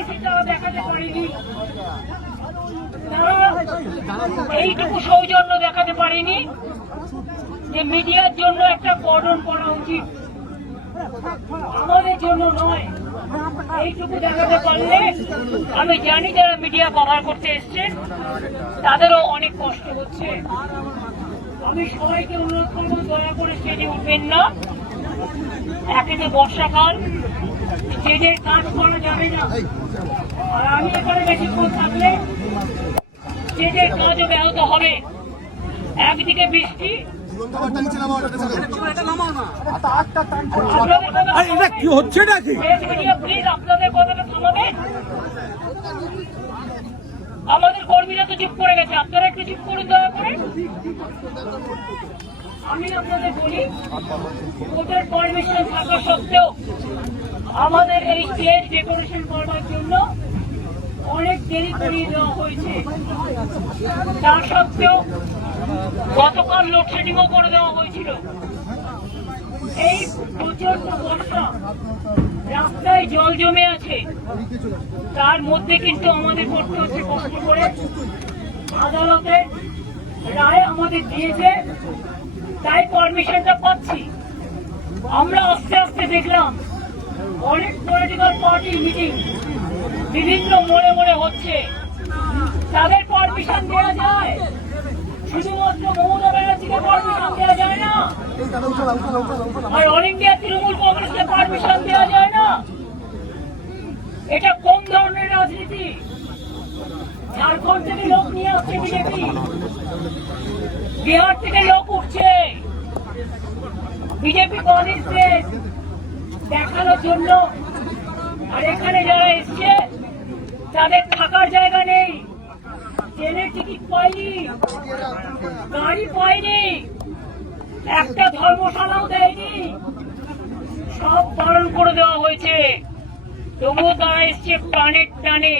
বেশি তারা দেখাতে পারেনি, তারা এইটুকু সৌজন্য দেখাতে পারেনি যে মিডিয়ার জন্য একটা কর্ডন করা উচিত, আমাদের জন্য নয়। এইটুকু দেখাতে পারলে আমি জানি যারা মিডিয়া কভার করতে এসছেন তাদেরও অনেক কষ্ট হচ্ছে। আমি সবাইকে অনুরোধ করবো দয়া করে স্টেজে উঠবেন না। একেতে বর্ষাকাল, স্টেজের কাজ করা যাবে না, আর আমি এখানে বেশিক্ষণ থাকলে স্টেজের কাজও ব্যাহত হবে। একদিকে বৃষ্টি, কি হচ্ছে নাকি? প্লিজ আপনাদের কথাটা থামাবেন। আমাদের কর্মীরা তো চুপ করে গেছে, আপনারা একটু চুপ করুন দয়া করে। আমি আপনাদের বলি, কোর্টের পারমিশন থাকা সত্ত্বেও আমাদের এই স্টেজ ডেকোরেশন করবার জন্য অনেক দেরি করিয়ে দেওয়া হয়েছে। তা সত্ত্বেও গতকাল লোডশেডিংও করে দেওয়া হয়েছিল। এই প্রচন্ড বর্ষা, রাস্তায় জল জমে আছে, তার মধ্যে কিন্তু আমাদের করতে হচ্ছে কষ্ট করে। আদালতের রায় আমাদের দিয়েছে, তাই পারমিশনটা পাচ্ছি। আমরা আস্তে আস্তে দেখলাম অনেক পলিটিক্যাল পার্টি মিটিং বিভিন্ন মোড়ে মোড়ে হচ্ছে, তাদের পারমিশন দেওয়া যায়, শুধুমাত্র মমতা ব্যানার্জিকে পারমিশন দেওয়া যায় না, আর অল ইন্ডিয়া তৃণমূল কংগ্রেসকে পারমিশন দেওয়া যায় না। এটা কোন ধরনের রাজনীতি? ঝাড়খণ্ড থেকে লোক নিয়ে আসছে বিজেপি, বিহার থেকে লোক উঠছে বিজেপি কংগ্রেসদের দেখানোর জন্য, আর এখানে যারা এসছে তাদের থাকার জায়গা নেই, ট্রেনের টিকিট পায়নি, গাড়ি পায়নি, একটা ধর্মশালাও দেয়নি, সব পালন করে দেওয়া হয়েছে। তবুও তারা এসছে প্রাণের টানে,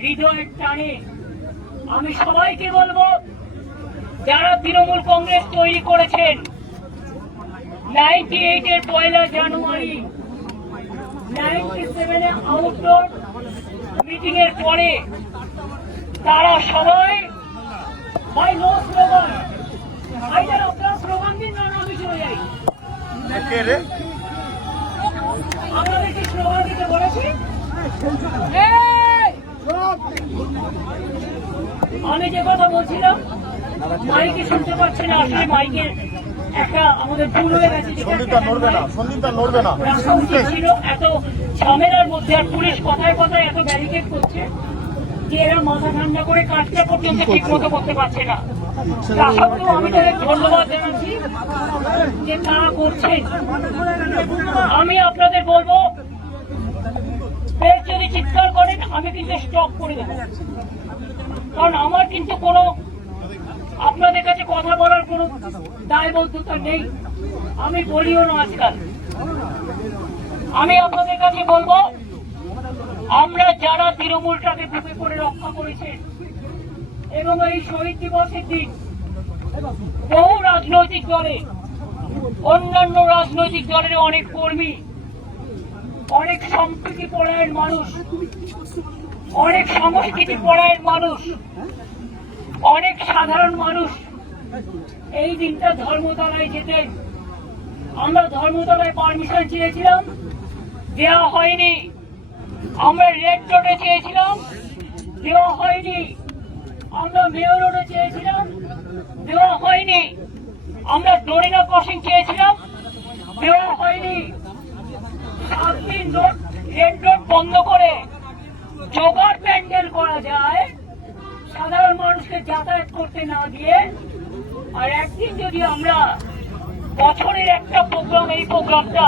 হৃদয়ের টানে। আমি সবাইকে বলবো, যারা তৃণমূল কংগ্রেস তৈরি করেছেন 98-এর 1 জানুয়ারি, 97-এ আউটডোর মিটিং এর পরে, তারা সবাই ভাই নো স্লোগান, ভাইদের আপনারা স্লোগান দিন না, আমি চলে যাই। আপনাদের কি স্লোগান দিতে বলেছি? আমি যে কথা বলছিলাম মাইকে শুনতে পাচ্ছি না, আসলে মাইকের একটা আমাদের ভুল হয়ে গেছে, ছিল এত ঝামেলার মধ্যে, আর পুলিশ কথায় কথায় এত ব্যারিকেড করছে যে এরা মাথা ঠান্ডা করে কাজটা পর্যন্ত ঠিক মতো করতে পারছে না। তা সত্ত্বেও আমি তাদের ধন্যবাদ জানাচ্ছি যে তারা করছেন। আমি আপনাদের বলবো, যদি চিৎকার করেন আমি কিন্তু স্টপ করে দেবো, কারণ আমার কিন্তু কোনো আপনাদের কাছে কথা বলার কোনো দায়বদ্ধতা নেই, আমি বলিও না আজকাল। আমি আপনাদের কাছে বলবো, আমরা যারা তৃণমূলটাকে বুকে করে রক্ষা করেছেন এবং এই শহীদ দিবসের দিন বহু রাজনৈতিক দলে, অন্যান্য রাজনৈতিক দলের অনেক কর্মী, অনেক সম্প্রীতি পরায়ণ মানুষ, অনেক সংস্কৃতি পরায়ণ মানুষ, অনেক সাধারণ মানুষ এই দিনটা ধর্মতলায় যেতেন। আমরা ধর্মতলায় পারমিশন চেয়েছিলাম, দেওয়া হয়নি। আমরা রেড রোডে চেয়েছিলাম, দেওয়া হয়নি। আমরা মেয়র রোডে চেয়েছিলাম, দেওয়া হয়নি। আমরা ডোরিনা ক্রসিং চেয়েছিলাম, দেওয়া হয়নি। 7 দিন রেড রোড বন্ধ করে জোগাড় প্যান্ডেল করা যায়, সাধারণ মানুষকে যাতায়াত করতে না দিয়ে, আর একদিন যদি আমরা বছরের একটা প্রোগ্রাম, এই প্রোগ্রামটা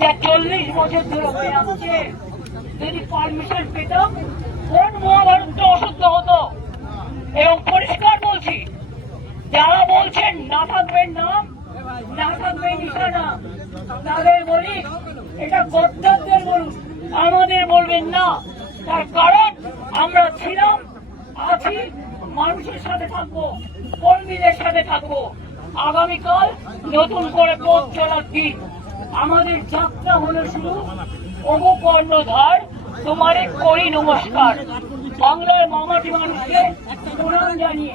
যা 40 বছর ধরে হয়ে আসছে, যদি পারমিশন পেতাম, কোন মহাভারতটা অশুদ্ধ হতো। এবং পরিষ্কার বলছি, যারা বলছেন না থাকবেন নাম, না থাকবে নিশানা, তাদের বলি এটা গদ্দারদের বলুন, আমাদের বলবেন না। তার কারণ আমরা ছিলাম, আছি, মানুষের সাথে থাকবো, কর্মীদের সাথে থাকবো। আগামীকাল নতুন করে পথ চলার দিন, আমাদের যাত্রা হলো শুরু। অবু কর্ণধার তোমারে করি নমস্কার। বাংলার মামাটি মানুষকে প্রণাম জানিয়ে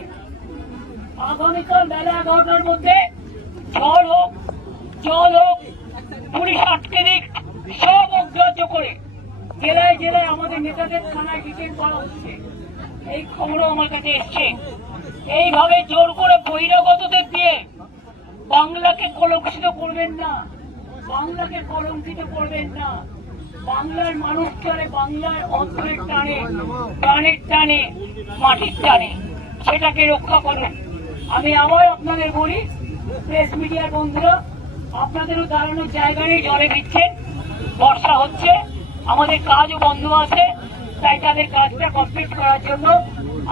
আগামীকাল বেলা 11টার মধ্যে ঝড় হোক জল হোক পুলিশ আটকে দিক, সব অগ্রাহ্য করে জেলায় জেলায় আমাদের নেতাদের থানায় ডিটেইন করা হচ্ছে। এই খবরও আমার কাছে এসছে। এইভাবে জোর করে বহিরাগতদের দিয়ে বাংলাকে কলঙ্কিত করবেন না, বাংলাকে কলঙ্কিত করবেন না। বাংলার মানুষ টানে, বাংলার অন্তরের টানে, প্রাণের টানে, মাটির টানে, সেটাকে রক্ষা করুন। আমি আবার আপনাদের বলি, প্রেস মিডিয়ার বন্ধুরা, আপনাদেরও দাঁড়ানোর জায়গা নেই, জলে ভিজছেন, বর্ষা হচ্ছে, আমাদের কাজও বন্ধ আছে, তাই তাদের কাজটা কমপ্লিট করার জন্য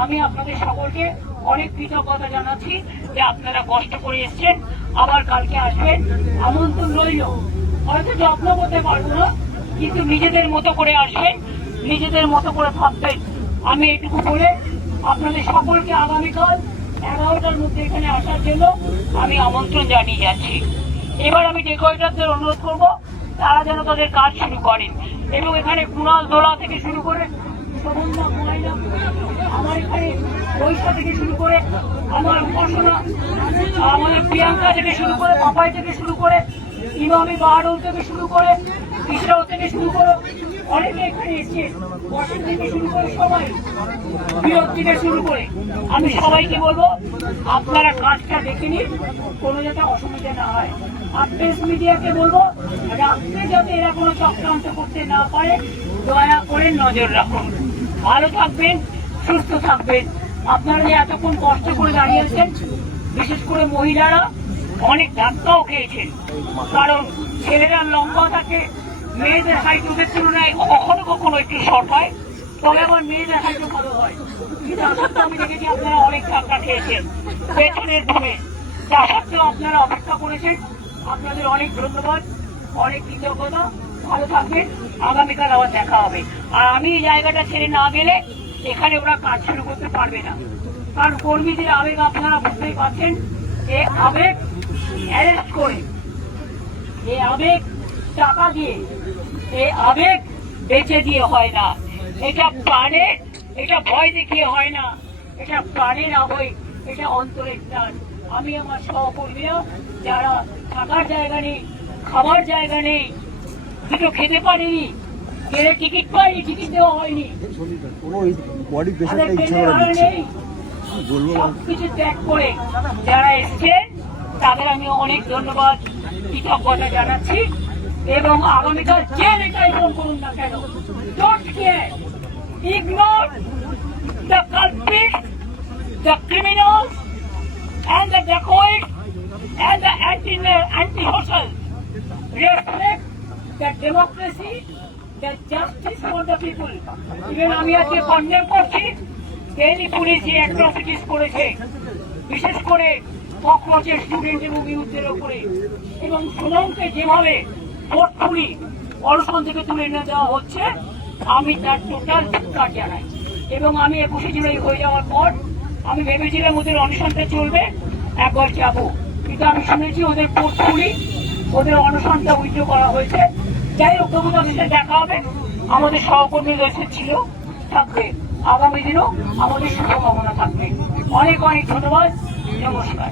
আমি আপনাদের সকলকে অনেক কৃতজ্ঞতা জানাচ্ছি যে আপনারা কষ্ট করে এসছেন। আবার কালকে আসবেন, আমন্ত্রণ রইল। হয়তো যত্ন করতে পারবো না, কিন্তু নিজেদের মতো করে আসবেন, নিজেদের মতো করে ভাববেন। আমি এটুকু বলে আপনাদের সকলকে আগামীকাল 11টার মধ্যে এখানে আসার জন্য আমি আমন্ত্রণ জানিয়ে যাচ্ছি। এবার আমি ডেকোরেটরদের অনুরোধ করব তারা যেন তাদের কাজ শুরু করেন, এবং এখানে কুণাল দোলা থেকে শুরু করে শোভনদা, ময়না, আমার এখানে বৈশা থেকে শুরু করে আমার উপাসনা, আমাদের প্রিয়াঙ্কা থেকে শুরু করে, পাপাই থেকে শুরু করে, ইমামি বাহারুল থেকে শুরু করে, ইসরাও থেকে শুরু করে অনেকে এখানে এসছে, বসেন থেকে শুরু করে সবাই, বিরোধ থেকে শুরু করে, আমি সবাইকে বলবো আপনারা কাজটা দেখে নিন, কোনো যাতে অসুবিধা না হয়। আর প্রেস মিডিয়াকে বলবো রাত্রে যাতে এরা কোনো চক্রান্ত করতে না পারে দয়া করে নজর রাখুন। ভালো থাকবেন, সুস্থ থাকবেন। আপনারা যে এতক্ষণ কষ্ট করে দাঁড়িয়েছেন, বিশেষ করে মহিলারা অনেক ধাক্কাও খেয়েছেন, কারণ ছেলেরা লম্বা থাকে, মেয়েদের হাইট ওদের তুলনায় কখনো কখনো একটু শর্ট হয়, তবে আবার মেয়েদের হাইটও ভালো হয়। কিন্তু আমি দেখেছি আপনারা অনেক ধাক্কা খেয়েছেন পেছনের ঘুমে, তা সত্ত্বেও আপনারা অপেক্ষা করেছেন। আপনাদের অনেক ধন্যবাদ, অনেক কৃতজ্ঞতা। ভালো থাকবেন, আগামীকাল আবার দেখা হবে। আর আমি এই জায়গাটা ছেড়ে না গেলে এখানে ওরা কাজ শুরু করতে পারবে না, কারণ কর্মীদের আবেগ আপনারা বুঝতেই পারছেন। এই আবেগ অ্যারেস্ট করে, এই আবেগ টাকা দিয়ে, এই আবেগ বেচে দিয়ে হয় না, এটা প্রাণে, এটা ভয় দেখিয়ে হয় না, এটা প্রাণের আবেগ, এটা অন্তরের টান। আমি আমার সহকর্মীরা যারা থাকার জায়গা নেই, খাবার জায়গা নেই, দুটো খেতে পারেনি, গেলে টিকিট পাইনি, টিকিট দেওয়া হয়নি, সবকিছু ত্যাগ করে যারা এসছেন তাদের আমি অনেক ধন্যবাদ, কৃতজ্ঞতা জানাচ্ছি। এবং আগামীকাল যে নেতাই ফোন করুন না কেন, don't care, ignore the culprits, the criminals and the dacoits and the anti-social. Respect the democracy, the justice for the people. Even আমি আজকে কন্ডেম করছি দিল্লি পুলিশ যে অ্যাট্রসিটিস করেছে, বিশেষ করে ককরোচের স্টুডেন্ট এবং ইউথদের উপরে, এবং সুনামকে যেভাবে ফোর্সফুলি অনশন থেকে তুলে এনে দেওয়া হচ্ছে, আমি তার টোটাল ধিক্কার জানাই। এবং আমি 21শে জুলাই হয়ে যাওয়ার পর আমি ভেবেছিলাম ওদের অনশনটা চলবে, একবার যাবো, কিন্তু আমি শুনেছি ওদের ফোর্সফুলি ওদের অনশনটা উইথড্র করা হয়েছে। যাই হোক, তবু তাদের সাথে দেখা হবে। আমাদের সহকর্মীরা ছিল, থাকবে, আগামী দিনও আমাদের শুভকামনা থাকবে। অনেক অনেক ধন্যবাদ, নমস্কার।